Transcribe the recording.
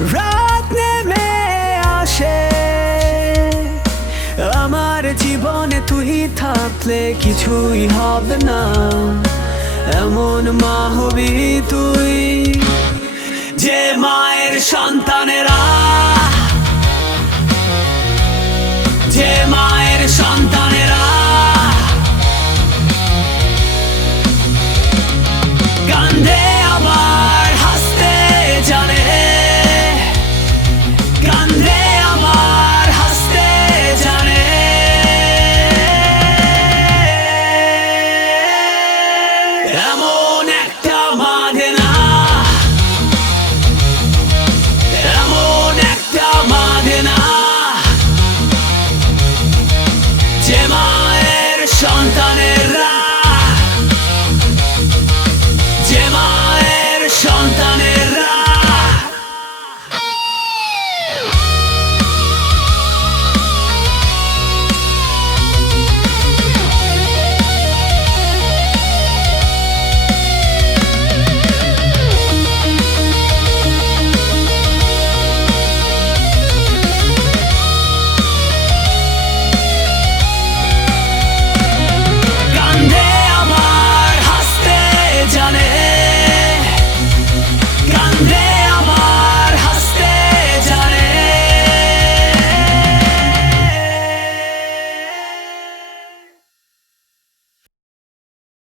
রাত নেমে আসে। আমার জীবনে তুই থাকলে কিছুই হবে না। এমন মা হবি তুই, যে মায়ের সন্তানেরা এমন